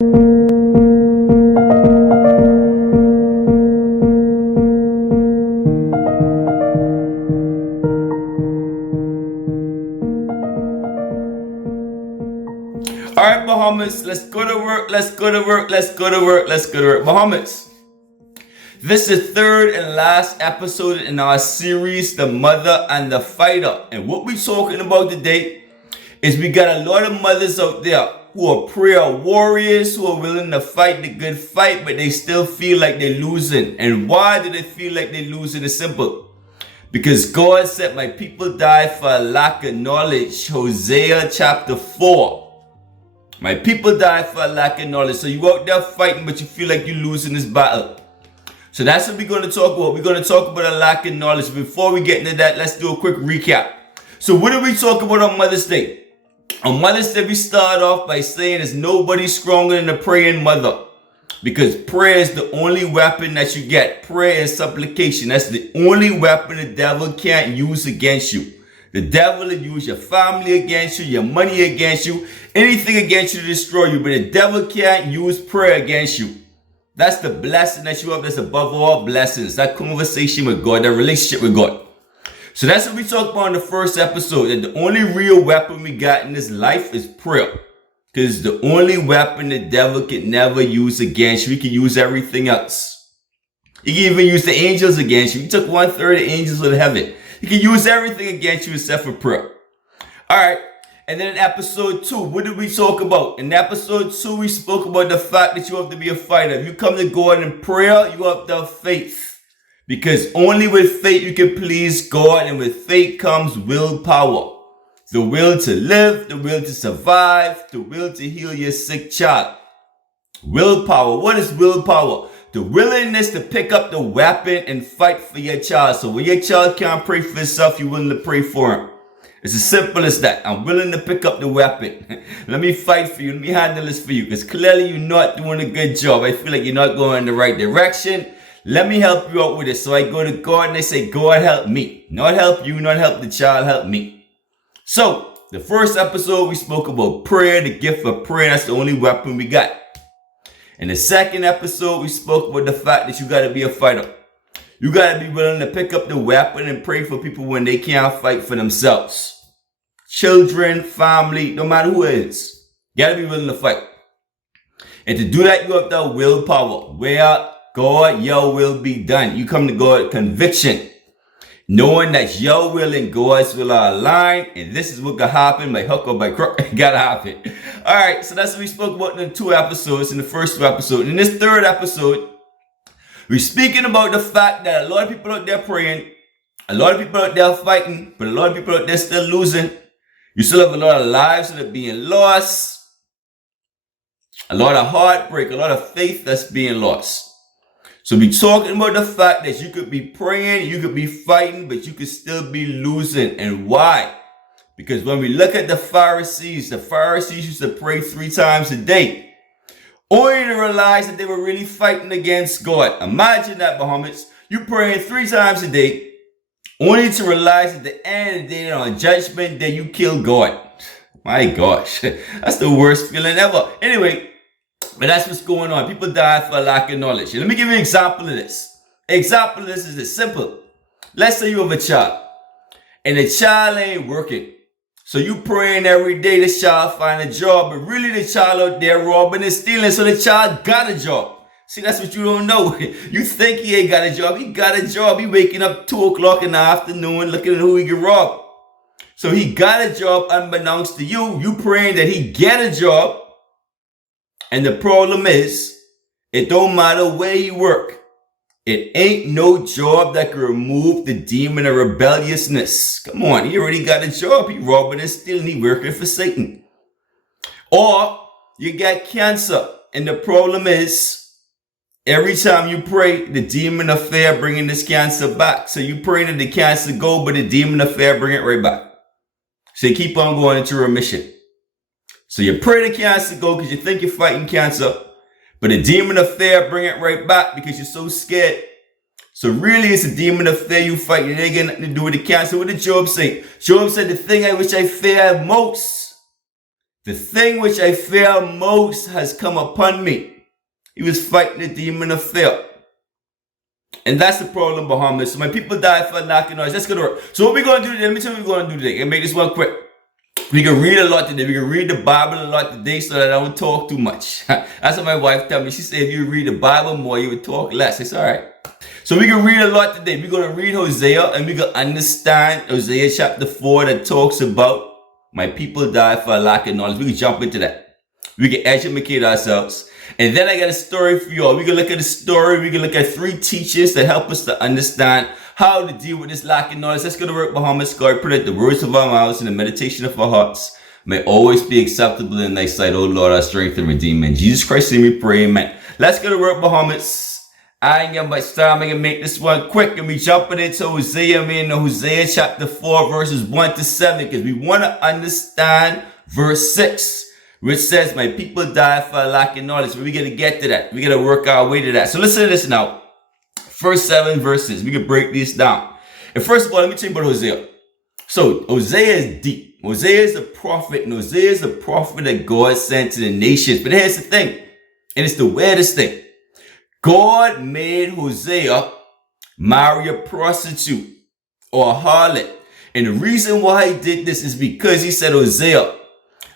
All right, Bahamas, let's go to work, let's go to work, let's go to work, let's go to work. Bahamas, this is the third and last episode in our series, The Mother and the Fighter. And what we're talking about today is we got a lot of mothers out there who are prayer warriors, who are willing to fight the good fight, but they still feel like they're losing. And why do they feel like they're losing? It's simple. Because God said, my people die for a lack of knowledge. Hosea chapter 4. My people die for a lack of knowledge. So you out there fighting, but you feel like you're losing this battle. So that's what we're going to talk about. We're going to talk about a lack of knowledge. Before we get into that, let's do a quick recap. So what did we talk about on Mother's Day? On Mother's Day, we start off by saying there's nobody stronger than a praying mother. Because prayer is the only weapon that you get. Prayer and supplication. That's the only weapon the devil can't use against you. The devil will use your family against you, your money against you, anything against you to destroy you. But the devil can't use prayer against you. That's the blessing that you have that's above all blessings. That conversation with God, that relationship with God. So that's what we talked about in the first episode. That the only real weapon we got in this life is prayer. Because the only weapon the devil can never use against you. He can use everything else. He can even use the angels against you. He took 1/3 of the angels of heaven. He can use everything against you except for prayer. All right. And then in episode 2, what did we talk about? In episode 2, we spoke about the fact that you have to be a fighter. If you come to God in prayer, you have to have faith. Because only with faith you can please God. And with faith comes willpower. The will to live, the will to survive, the will to heal your sick child. Willpower. What is willpower? The willingness to pick up the weapon and fight for your child. So when your child can't pray for himself, you're willing to pray for him. It's as simple as that. I'm willing to pick up the weapon. Let me fight for you. Let me handle this for you. Because clearly you're not doing a good job. I feel like you're not going in the right direction. Let me help you out with it. So I go to God and I say, God, help me. Not help you, not help the child, help me. So the first episode, we spoke about prayer, the gift of prayer. That's the only weapon we got. In the second episode, we spoke about the fact that you got to be a fighter. You got to be willing to pick up the weapon and pray for people when they can't fight for themselves. Children, family, no matter who it is. You got to be willing to fight. And to do that, you have that willpower. Where God, your will be done. You come to God with conviction. Knowing that your will and God's will are aligned, and this is what can happen by hook or by crook. It gotta happen. All right, so that's what we spoke about in the 2 episodes, in the first 2 episodes. In this 3rd episode, we're speaking about the fact that a lot of people out there praying, a lot of people out there fighting, but a lot of people out there still losing. You still have a lot of lives that are being lost, a lot of heartbreak, a lot of faith that's being lost. So we're talking about the fact that you could be praying, you could be fighting, but you could still be losing. And why? Because when we look at the Pharisees used to pray 3 times a day, only to realize that they were really fighting against God. Imagine that, Bahamas. You praying 3 times a day, only to realize at the end of the day, on judgment day, you kill God. My gosh, that's the worst feeling ever. Anyway, but that's what's going on. People die for a lack of knowledge. And let me give you an example of this. Example of this is this simple. Let's say you have a child and the child ain't working. So you praying every day the child find a job, but really the child out there robbing and stealing, so the child got a job. See, that's what you don't know. You think he ain't got a job. He got a job. He waking up 2 o'clock in the afternoon looking at who he can rob. So he got a job unbeknownst to you. You praying that he get a job. And the problem is, it don't matter where you work. It ain't no job that can remove the demon of rebelliousness. Come on, he already got a job. He robbing and stealing. He working for Satan. Or you got cancer. And the problem is, every time you pray, the demon of fear bringing this cancer back. So you praying that the cancer go, but the demon of fear bring it right back. So you keep on going into remission. So you pray the cancer go because you think you're fighting cancer, but the demon of fear bring it right back because you're so scared. So really it's a demon of fear you fight. It ain't got nothing to do with the cancer. What did Job say? Job said, the thing I wish I fear most, The thing which I fear most has come upon me. He was fighting the demon of fear. And that's the problem, Bahamas. So my people die for lack of knowledge. Let's go to work. So what we're going to do today, let me tell you what we're going to do today. And make this one quick. We can read a lot today. We can read the Bible a lot today so that I don't talk too much. That's what my wife told me. She said if you read the Bible more, you would talk less. It's all right. So we can read a lot today. We're going to read Hosea and we can understand Hosea chapter 4 that talks about my people die for a lack of knowledge. We can jump into that. We can educate ourselves. And then I got a story for y'all. We can look at the story. We can look at 3 teachers that help us to understand how to deal with this lack of knowledge. Let's go to work, Bahamas. God, pray that the words of our mouths and the meditation of our hearts may always be acceptable in thy sight, O Lord, our strength and redeemer. In Jesus Christ's name we pray, amen. Let's go to work, Bahamas. I ain't got much time. I'm going to make this one quick. And we jumping into Hosea. I'm in Hosea chapter 4, verses 1 to 7, because we want to understand verse 6. Which says, my people die for a lack of knowledge. But we got to get to that. We got to work our way to that. So listen to this now. First 7 verses. We can break this down. And first of all, let me tell you about Hosea. So Hosea is deep. Hosea is a prophet. And Hosea is a prophet that God sent to the nations. But here's the thing. And it's the weirdest thing. God made Hosea marry a prostitute or a harlot. And the reason why he did this is because he said, Hosea,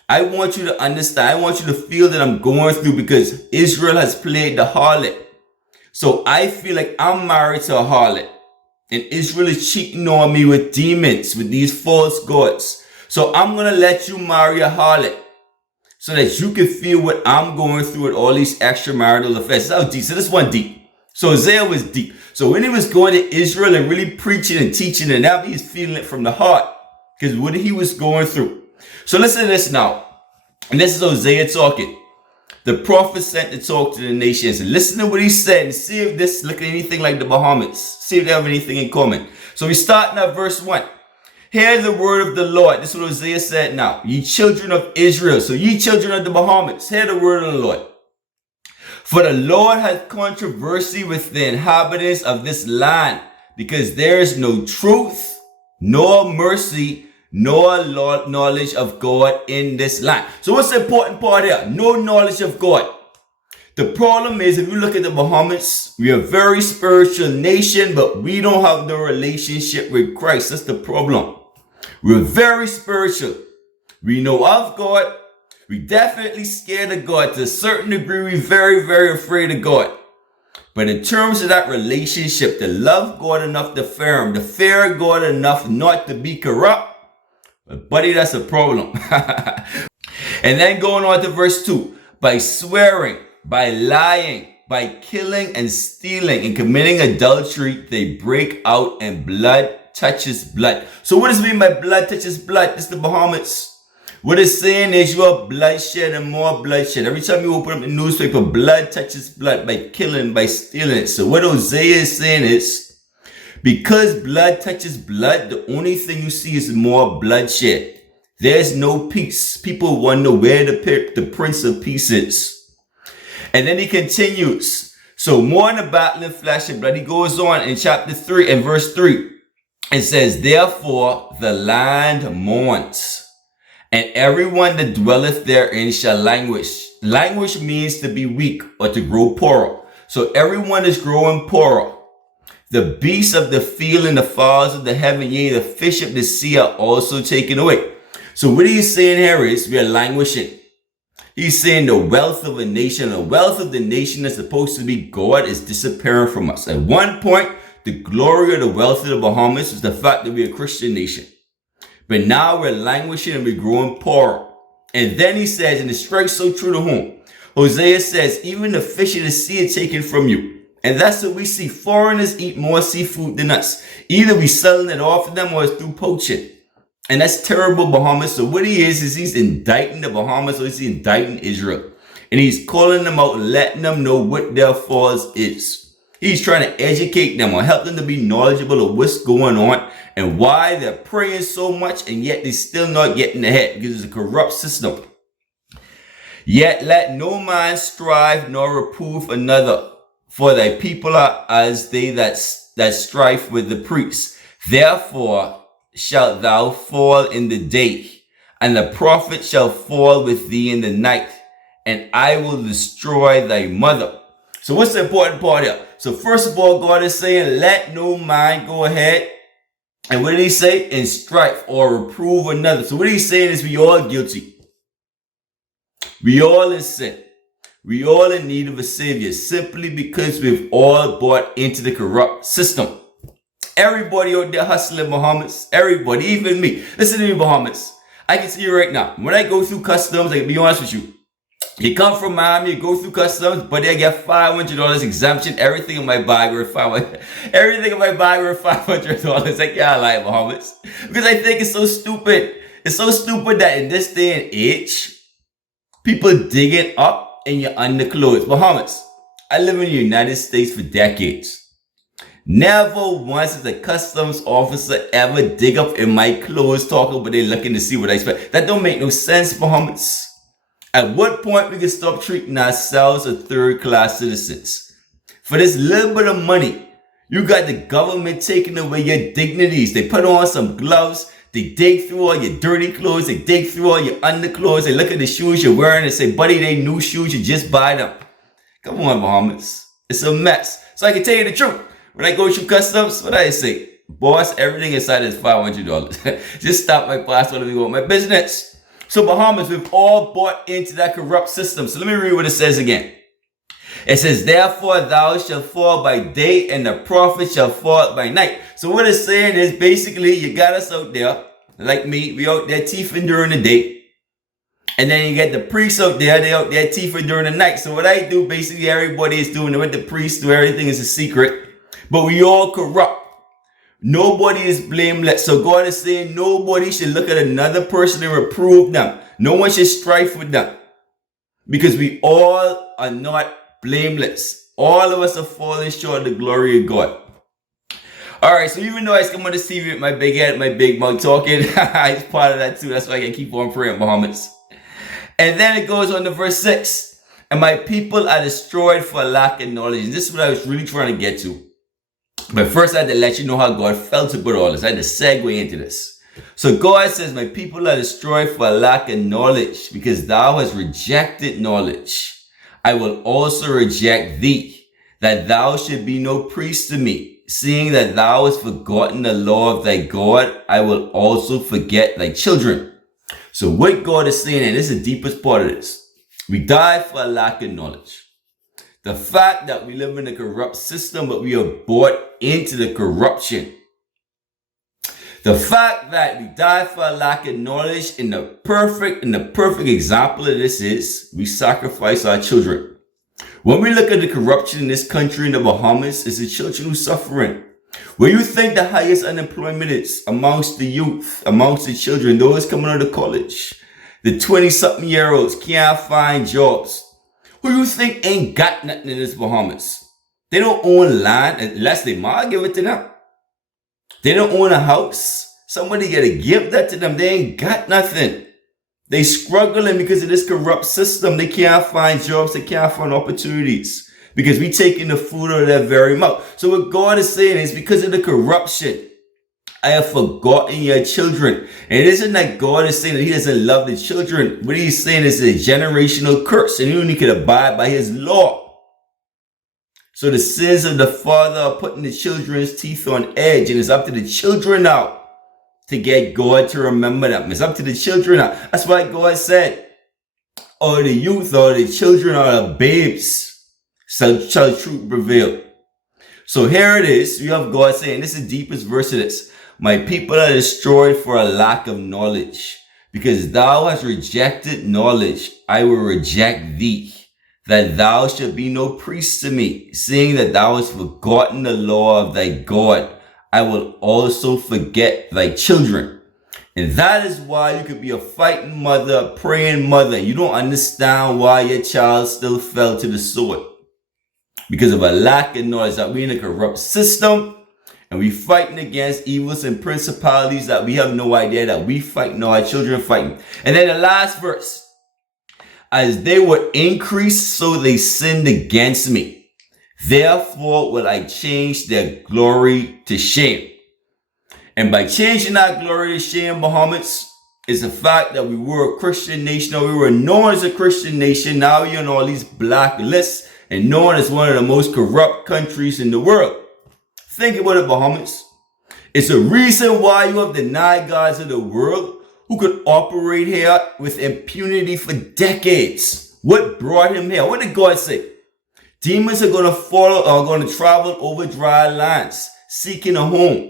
I want you to understand. I want you to feel that I'm going through because Israel has played the harlot. So I feel like I'm married to a harlot. And Israel is cheating on me with demons, with these false gods. So I'm going to let you marry a harlot so that you can feel what I'm going through with all these extramarital affairs. That's how deep. So this one deep. So Hosea was deep. So when he was going to Israel and really preaching and teaching, and now he's feeling it from the heart because what he was going through. So listen to this now. And this is Hosea talking. The prophet sent to talk to the nations. And listen to what he said and see if this look anything like the Bahamas. See if they have anything in common. So we start now verse 1. Hear the word of the Lord. This is what Hosea said now. Ye children of Israel. So ye children of the Bahamas. Hear the word of the Lord. For the Lord hath controversy with the inhabitants of this land, because there is no truth, nor mercy, nor knowledge of God in this land. So what's the important part here? No knowledge of God. The problem is, if you look at the Bahamas, we are a very spiritual nation, but we don't have the relationship with Christ. That's the problem. We're very spiritual. We know of God. We definitely scared of God. To a certain degree, we're very, very afraid of God. But in terms of that relationship, to love God enough to fear Him, to fear God enough not to be corrupt, but buddy, that's a problem. And then going on to verse 2. By swearing, by lying, by killing and stealing and committing adultery, they break out and blood touches blood. So what does it mean by blood touches blood? This is the Bahamas. What it's saying is you have bloodshed and more bloodshed. Every time you open up the newspaper, blood touches blood by killing, by stealing. So what Hosea is saying is, because blood touches blood, the only thing you see is more bloodshed. There's no peace. People wonder where the Prince of Peace is. And then he continues. So more in the battle of flesh and blood. He goes on in chapter 3 and verse 3. It says, therefore the land mourns, and everyone that dwelleth therein shall languish. Languish means to be weak or to grow poorer. So everyone is growing poorer. The beasts of the field and the fowls of the heaven, yea, the fish of the sea are also taken away. So what he's saying here is we are languishing. He's saying the wealth of a nation, the wealth of the nation that's supposed to be God is disappearing from us. At one point, the glory of the wealth of the Bahamas is the fact that we're a Christian nation. But now we're languishing and we're growing poorer. And then he says, and it strikes so true to home, Hosea says, even the fish of the sea are taken from you. And that's what we see. Foreigners eat more seafood than us. Either we selling it off to them or it's through poaching. And that's terrible, Bahamas. So what he is he's indicting the Bahamas, or he's indicting Israel. And he's calling them out, letting them know what their fault is. He's trying to educate them or help them to be knowledgeable of what's going on and why they're praying so much and yet they're still not getting ahead because it's a corrupt system. Yet let no man strive nor reprove another. For thy people are as they that strive with the priests. Therefore shalt thou fall in the day, and the prophet shall fall with thee in the night, and I will destroy thy mother. So what's the important part here? So first of all, God is saying, let no man go ahead. And what did he say? In strife or reprove another. So what he's saying is we all guilty. We all in sin. We all in need of a savior simply because we've all bought into the corrupt system. Everybody out there hustling Bahamas. Everybody, even me. Listen to me, Bahamas. I can see you right now. When I go through customs, I can be honest with you. You come from Miami, you go through customs, but they get $500 exemption. Everything in my bag worth $500. Everything in my bag worth $500. Like, yeah, I like Bahamas. Because I think it's so stupid. It's so stupid that in this day and age, people digging up in your underclothes. Bahamas. I live in the United States for decades. Never once has a customs officer ever dig up in my clothes talking about they looking to see what I spend. That don't make no sense, Bahamas. At what point we can stop treating ourselves as third-class citizens? For this little bit of money, you got the government taking away your dignities. They put on some gloves. They dig through all your dirty clothes. They dig through all your underclothes. They look at the shoes you're wearing and say, buddy, they new shoes. You just buy them. Come on, Bahamas. It's a mess. So I can tell you the truth. When I go through customs, what I say? Boss, everything inside is $500. Just stop my passport. Let me go with my business. So Bahamas, we've all bought into that corrupt system. So let me read what it says again. It says, therefore thou shalt fall by day and the prophet shall fall by night. So what it's saying is basically you got us out there, like me, we out there thieving during the day. And then you get the priests out there, they out there thieving during the night. So what I do, basically everybody is doing what the priests do, everything is a secret. But we all corrupt. Nobody is blameless. So God is saying nobody should look at another person and reprove them. No one should strive with them. Because we all are not blameless. All of us are falling short of the glory of God. Alright, so even though I come on the TV with my big head, my big mouth talking, it's part of that too. That's why I can keep on praying, Bahamas. And then it goes on to verse 6. And my people are destroyed for lack of knowledge. And this is what I was really trying to get to. But first I had to let you know how God felt about all this. I had to segue into this. So God says, my people are destroyed for lack of knowledge, because thou hast rejected knowledge. I will also reject thee, that thou should be no priest to me. Seeing that thou hast forgotten the law of thy God, I will also forget thy children. So what God is saying, and this is the deepest part of this, we die for a lack of knowledge. The fact that we live in a corrupt system, but we are bought into the corruption. The fact that we die for a lack of knowledge, and the perfect example of this is we sacrifice our children. When we look at the corruption in this country, in the Bahamas, it's the children who are suffering. Where you think the highest unemployment is amongst the youth, amongst the children, those coming out of college, the 20-something-year-olds can't find jobs. Who you think ain't got nothing in this Bahamas? They don't own land unless they might give it to them. They don't own a house. Somebody gotta give that to them. They ain't got nothing. They struggling because of this corrupt system. They can't find jobs. They can't find opportunities because we taking the food out of their very mouth. So what God is saying is because of the corruption, I have forgotten your children. And it isn't that God is saying that he doesn't love the children. What he's saying is a generational curse, and he only can abide by his law. So the sins of the father are putting the children's teeth on edge, and it's up to the children now to get God to remember them. It's up to the children now. That's why God said, or the youth or the children or the babes shall truth prevail. So here it is. You have God saying, this is the deepest verse of this. My people are destroyed for a lack of knowledge. Because thou hast rejected knowledge, I will reject thee, that thou should be no priest to me. Seeing that thou hast forgotten the law of thy God, I will also forget thy children. And that is why you could be a fighting mother, a praying mother. You don't understand why your child still fell to the sword. Because of a lack of knowledge, that we're in a corrupt system. And we fighting against evils and principalities that we have no idea that we fight. No, our children fighting. And then the last verse. As they were increased, so they sinned against me. Therefore will I change their glory to shame. And by changing our glory to shame, Bahamas, It's the fact that we were a Christian nation, or we were known as a Christian nation. Now we're on all these black lists and known as one of the most corrupt countries in the world. Think about it, Bahamas. It's a reason why you have the 9 gods of the world who could operate here with impunity for decades. What brought him here? What did God say? Demons are going to travel over dry lands, seeking a home.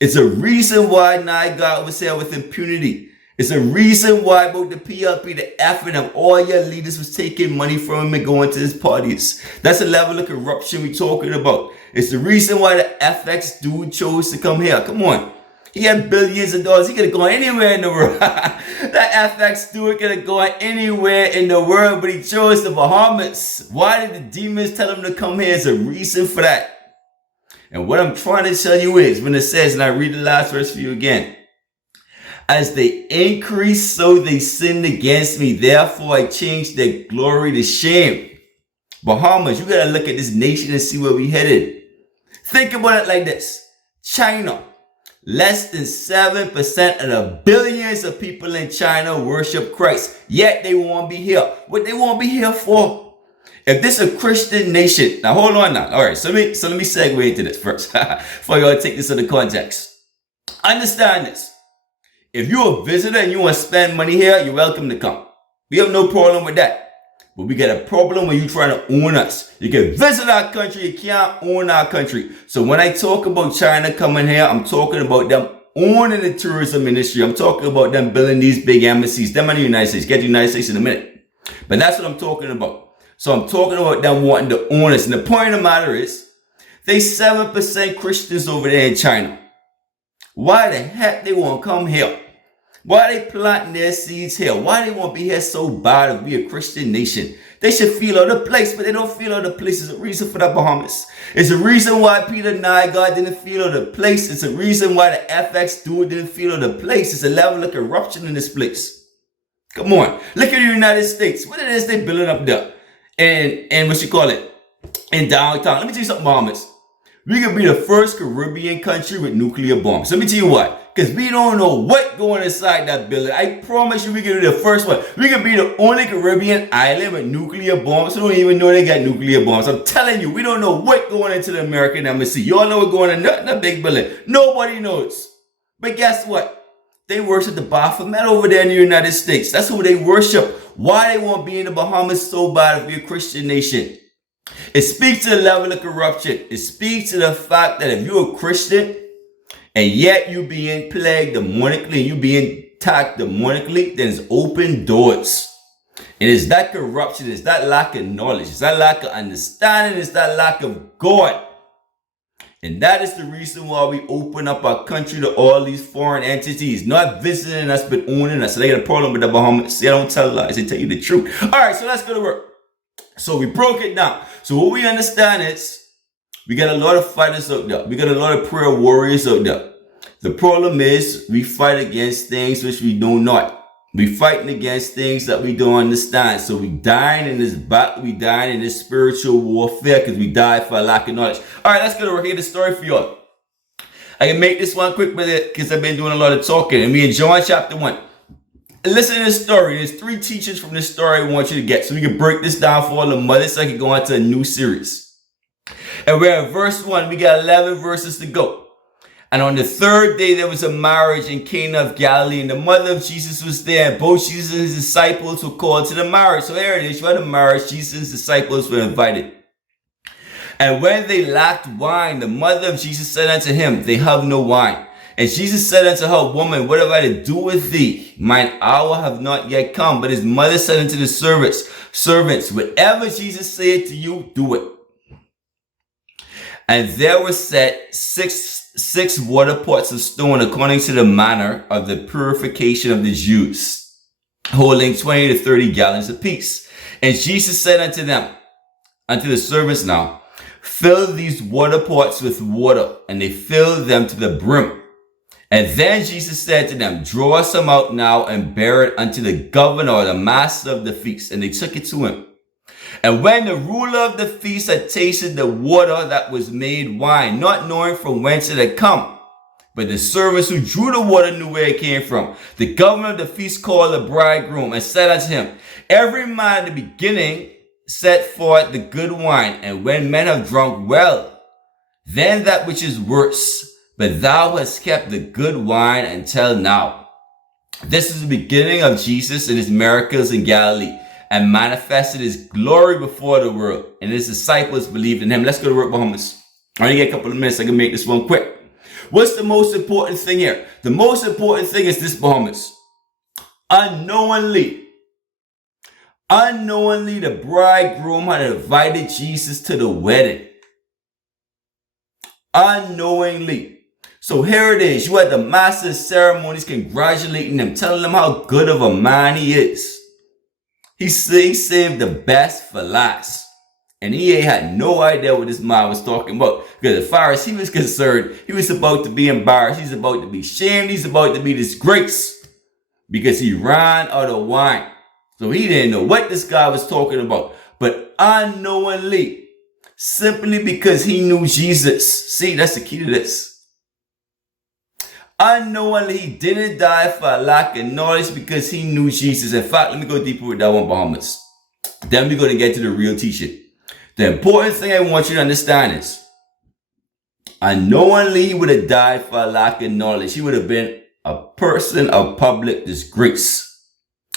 It's a reason why 9 God was here with impunity. It's a reason why both the PLP, the F, and all your leaders was taking money from him and going to his parties. That's the level of corruption we're talking about. It's the reason why the FX dude chose to come here. Come on. He had billions of dollars. He could have gone anywhere in the world. That FX dude could have gone anywhere in the world, but he chose the Bahamas. Why did the demons tell him to come here? There's a reason for that. And what I'm trying to tell you is, when it says, and I read the last verse for you again, as they increased, so they sinned against me. Therefore, I changed their glory to shame. Bahamas, you got to look at this nation and see where we headed. Think about it like this. China, less than 7% of the billions of people in China worship Christ. Yet they won't be here. What they won't be here for? If this is a Christian nation, now hold on now. All right, so let me segue into this first before y'all take this into context. Understand this. If you're a visitor and you want to spend money here, you're welcome to come. We have no problem with that. But we got a problem when you trying to own us. You can visit our country, you can't own our country. So when I talk about China coming here, I'm talking about them owning the tourism industry. I'm talking about them building these big embassies. Them in the United States. Get to the United States in a minute. But that's what I'm talking about. So I'm talking about them wanting to own us. And the point of the matter is, they 7% Christians over there in China. Why the heck they won't come here? Why they planting their seeds here? Why they won't be here so bad to be a Christian nation? They should feel out of place, but they don't feel out of place. There's a reason for that, Bahamas. It's a reason why Peter Nygaard didn't feel out of place. It's a reason why the FX dude didn't feel out of place. It's a level of corruption in this place. Come on. Look at the United States. What it is they building up there? And what you call it? In downtown. Let me tell you something, Bahamas. We could be the first Caribbean country with nuclear bombs. Let me tell you why. Because we don't know what going inside that building. I promise you we can be the first one. We can be the only Caribbean island with nuclear bombs. We don't even know they got nuclear bombs. I'm telling you, we don't know what going into the American embassy. Y'all know what going in that big building. Nobody knows. But guess what? They worship the Baphomet over there in the United States. That's who they worship. Why they won't be in the Bahamas so bad if we're a Christian nation? It speaks to the level of corruption. It speaks to the fact that if you're a Christian and yet you being plagued demonically and you being attacked demonically, then it's open doors. And it's that corruption, it's that lack of knowledge, it's that lack of understanding, it's that lack of God. And that is the reason why we open up our country to all these foreign entities, not visiting us but owning us. So they got a problem with the Bahamas. They don't tell lies, they tell you the truth. All right, so let's go to work. So we broke it down. So what we understand is we got a lot of fighters out there. We got a lot of prayer warriors out there. The problem is we fight against things which we know not. We fighting against things that we don't understand. So we dying in this battle. We dying in this spiritual warfare because we died for a lack of knowledge. All right, let's go to work. Here's the story for y'all. I can make this one quick because I've been doing a lot of talking. And we in John chapter 1. Listen to this story. There's 3 teachings from this story I want you to get. So we can break this down for all the mothers so I can go on to a new series. And we're at verse 1. We got 11 verses to go. And on the 3rd day, there was a marriage in Cana of Galilee. And the mother of Jesus was there. And both Jesus and his disciples were called to the marriage. So here it is. You had a marriage. Jesus and his disciples were invited. And when they lacked wine, the mother of Jesus said unto him, they have no wine. And Jesus said unto her, woman, what have I to do with thee? Mine hour have not yet come. But his mother said unto the servants, whatever Jesus said to you, do it. And there were set six water pots of stone according to the manner of the purification of the Jews, holding 20 to 30 gallons apiece. And Jesus said unto them, unto the servants now, fill these water pots with water. And they filled them to the brim. And then Jesus said to them, draw some out now and bear it unto the governor or the master of the feast. And they took it to him. And when the ruler of the feast had tasted the water that was made wine, not knowing from whence it had come, But the servants who drew the water knew where it came from. The governor of the feast called the bridegroom and said unto him, every man in the beginning set forth the good wine, and when men have drunk well, then that which is worse. But thou hast kept the good wine until now. This is the beginning of Jesus and his miracles in Galilee, and manifested his glory before the world, and his disciples believed in him. Let's go to work, Bahamas. I only get a couple of minutes. I can make this one quick. What's the most important thing here? The most important thing is this, Bahamas. Unknowingly, the bridegroom had invited Jesus to the wedding. Unknowingly. So here it is. You had the master of ceremonies congratulating him, telling him how good of a man he is. He saved the best for last. And he had no idea what this man was talking about. Because as far as he was concerned, he was about to be embarrassed. He's about to be shamed. He's about to be disgraced. Because he ran out of wine. So he didn't know what this guy was talking about. But unknowingly, simply because he knew Jesus. See, that's the key to this. Unknowingly, he didn't die for a lack of knowledge because he knew Jesus. In fact, let me go deeper with that one, Bahamas. Then we're going to get to the real teaching. The important thing I want you to understand is, unknowingly he would have died for a lack of knowledge. He would have been a person of public disgrace.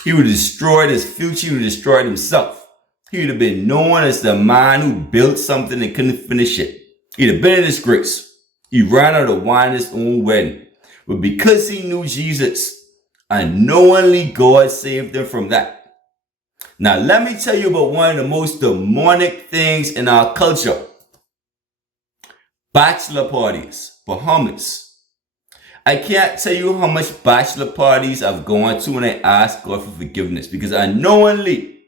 He would have destroyed his future. He would have destroyed himself. He would have been known as the man who built something and couldn't finish it. He'd have been in disgrace. He ran out of wine at his own wedding. But because he knew Jesus, unknowingly God saved him from that. Now, let me tell you about one of the most demonic things in our culture. Bachelor parties. Bahamas. I can't tell you how much bachelor parties I've gone to and I ask God for forgiveness. Because unknowingly,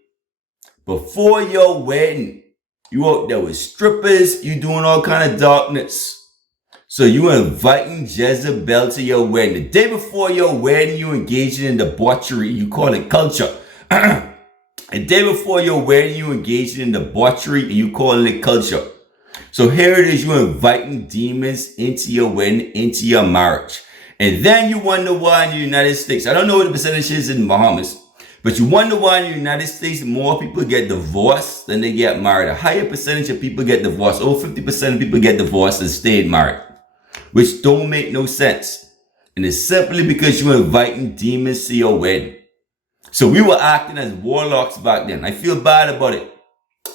before your wedding, you out there with strippers, you doing all kind of darkness. So you inviting Jezebel to your wedding. The day before your wedding, you engaging in debauchery. You call it culture. The day before your wedding, you engaging in debauchery and you calling it culture. So here it is, you inviting demons into your wedding, into your marriage. And then you wonder why in the United States, I don't know what the percentage is in Bahamas, but you wonder why in the United States, more people get divorced than they get married. A higher percentage of people get divorced. Over 50% of people get divorced and stay married, which don't make no sense. And it's simply because you're inviting demons to your wedding. So we were acting as warlocks back then. I feel bad about it.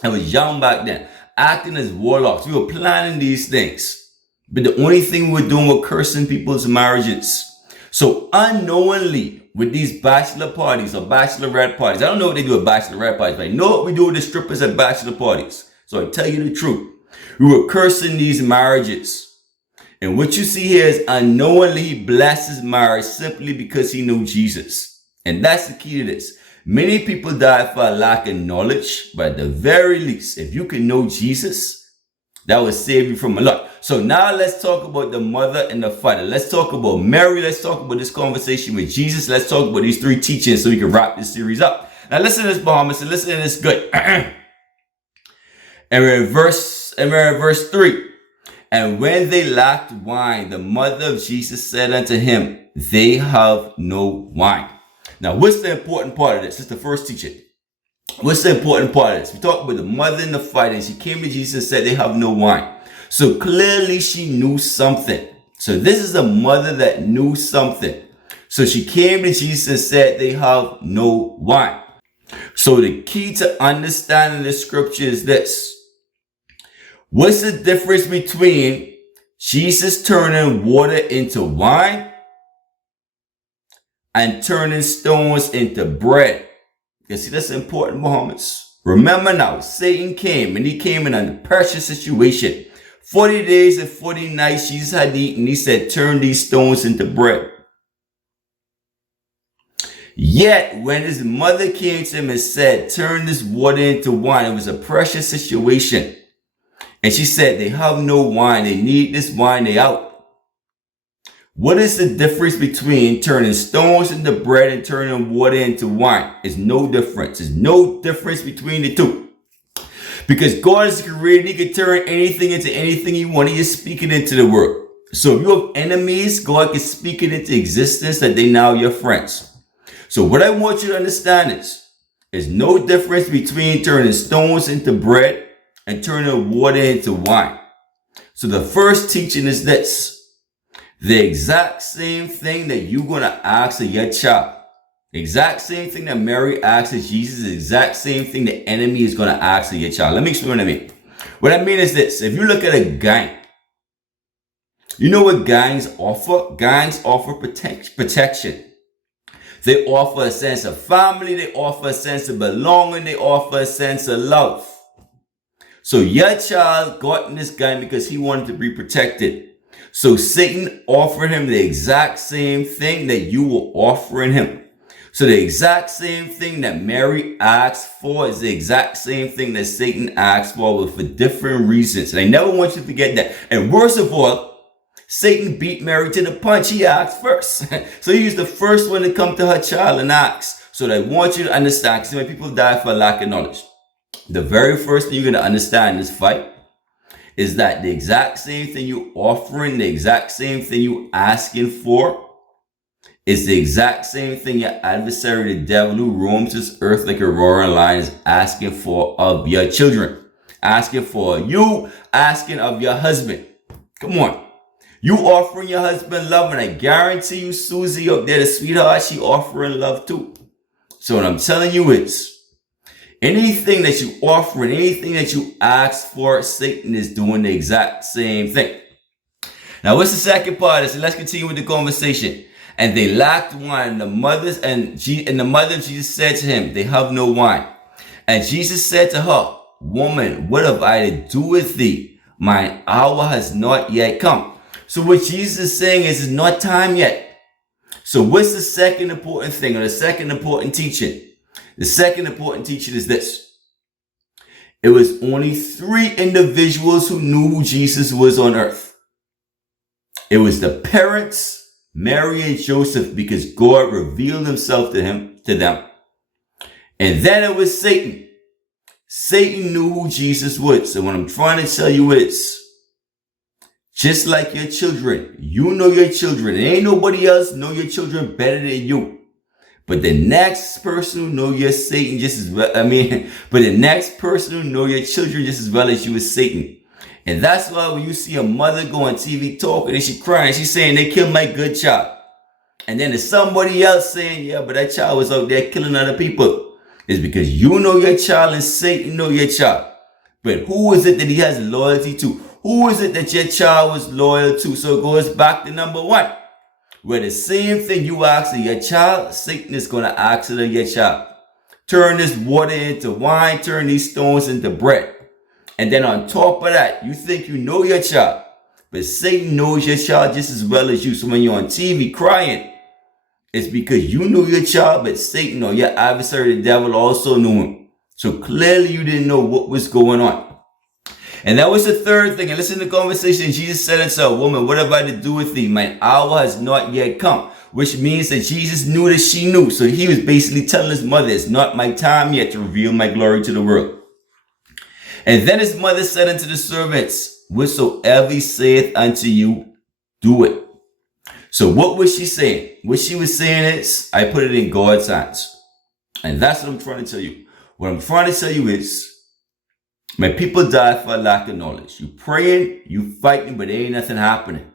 I was young back then. Acting as warlocks. We were planning these things. But the only thing we were doing was cursing people's marriages. So unknowingly, with these bachelor parties or bachelorette parties, I don't know what they do at bachelorette parties, but I know what we do with the strippers at bachelor parties. So I'll tell you the truth. We were cursing these marriages. And what you see here is unknowingly he blessed his marriage simply because he knew Jesus. And that's the key to this. Many people die for a lack of knowledge, but at the very least, if you can know Jesus, that will save you from a lot. So now let's talk about the mother and the father. Let's talk about Mary. Let's talk about this conversation with Jesus. Let's talk about these three teachings so we can wrap this series up. Now listen to this, Bahamas, and listen to this good. And we're in verse 3. And when they lacked wine, the mother of Jesus said unto him, they have no wine. Now, what's the important part of this? This is the first teaching. What's the important part of this? We talk about the mother and the father, and she came to Jesus and said they have no wine. So clearly she knew something. So this is a mother that knew something. So she came to Jesus and said they have no wine. So the key to understanding the scripture is this. What's the difference between Jesus turning water into wine and turning stones into bread? You see, that's important, Bahamas. Remember now, Satan came and he came in a precious situation. 40 days and 40 nights Jesus had eaten. He said, turn these stones into bread. Yet, when his mother came to him and said, turn this water into wine, it was a precious situation. And she said, they have no wine. They need this wine. They out. What is the difference between turning stones into bread and turning water into wine? There's no difference. There's no difference between the two. Because God is created, he can turn anything into anything he wants. He is speaking into the world. So if you have enemies, God can speak it into existence that they now your friends. So what I want you to understand is, there's no difference between turning stones into bread and turning water into wine. So the first teaching is this. The exact same thing that you're going to ask of your child. The exact same thing that Mary asked of Jesus. The exact same thing the enemy is going to ask of your child. Let me explain what I mean. What I mean is this. If you look at a gang, you know what gangs offer? Gangs offer protection. They offer a sense of family. They offer a sense of belonging. They offer a sense of love. So your child got in this gang because he wanted to be protected. So Satan offered him the exact same thing that you were offering him. So the exact same thing that Mary asked for is the exact same thing that Satan asked for, but for different reasons. And I never want you to forget that. And worst of all, Satan beat Mary to the punch. He asked first. So he was the first one to come to her child and ask. So I want you to understand, because when people die for lack of knowledge, the very first thing you're going to understand in this fight is that the exact same thing you offering, the exact same thing you asking for, is the exact same thing your adversary, the devil who roams this earth like a roaring lion, is asking for of your children. Asking for you, asking of your husband. Come on. You offering your husband love, and I guarantee you Susie up there, the sweetheart, she offering love too. So what I'm telling you is, anything that you offer, anything that you ask for, Satan is doing the exact same thing. Now, what's the second part of this? Let's continue with the conversation. And they lacked wine. The mother of Jesus said to him, they have no wine. And Jesus said to her, woman, what have I to do with thee? My hour has not yet come. So what Jesus is saying is, it's not time yet. So what's the second important thing, or the second important teaching? The second important teaching is this. It was only 3 individuals who knew who Jesus was on earth. It was the parents, Mary and Joseph, because God revealed himself to them. And then it was Satan. Satan knew who Jesus was. So what I'm trying to tell you is, just like your children, you know your children. Ain't nobody else know your children better than you. But the next person who know your Satan just as well, but the next person who know your children just as well as you is Satan. And that's why when you see a mother go on TV talking and she crying, she's saying they killed my good child. And then there's somebody else saying, yeah, but that child was out there killing other people. It's because you know your child and Satan know your child. But who is it that he has loyalty to? Who is it that your child was loyal to? So it goes back to number 1. Where the same thing you ask of your child, Satan is going to ask it of your child. Turn this water into wine, turn these stones into bread. And then on top of that, you think you know your child, but Satan knows your child just as well as you. So when you're on TV crying, it's because you knew your child, but Satan or your adversary, the devil, also knew him. So clearly you didn't know what was going on. And that was the third thing. And listen to the conversation. Jesus said unto her, woman, what have I to do with thee? My hour has not yet come. Which means that Jesus knew that she knew. So he was basically telling his mother, it's not my time yet to reveal my glory to the world. And then his mother said unto the servants, whatsoever he saith unto you, do it. So what was she saying? What she was saying is, I put it in God's hands. And that's what I'm trying to tell you. What I'm trying to tell you is, my people die for a lack of knowledge. You praying, you fighting, but there ain't nothing happening.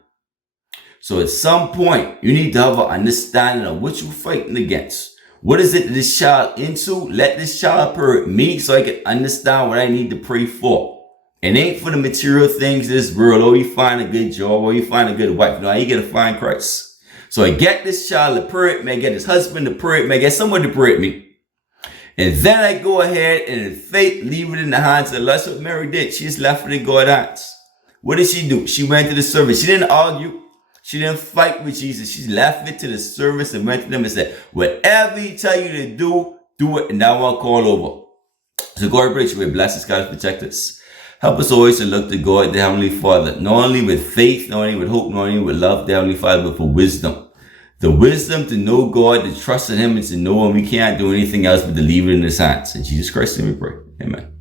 So at some point, you need to have an understanding of what you're fighting against. What is it that this child into? Let this child pray me so I can understand what I need to pray for. It ain't for the material things of this world. Oh, you find a good job, or you find a good wife. No, you gotta find Christ. So I get this child to pray at me, I get his husband to pray at me, I get someone to pray at me. And then I go ahead and in faith leave it in the hands of Allah. That's what Mary did. She just left it in God's hands. What did she do? She went to the service. She didn't argue. She didn't fight with Jesus. She left it to the service and went to them and said, whatever he tell you to do it, and now I'll call over. So God bless you. Bless us, God, protect us. Help us always to look to God, the Heavenly Father, not only with faith, not only with hope, not only with love, the Heavenly Father, but for wisdom. The wisdom to know God, to trust in him, and to know him. We can't do anything else but to leave it in his hands. In Jesus Christ's name we pray. Amen.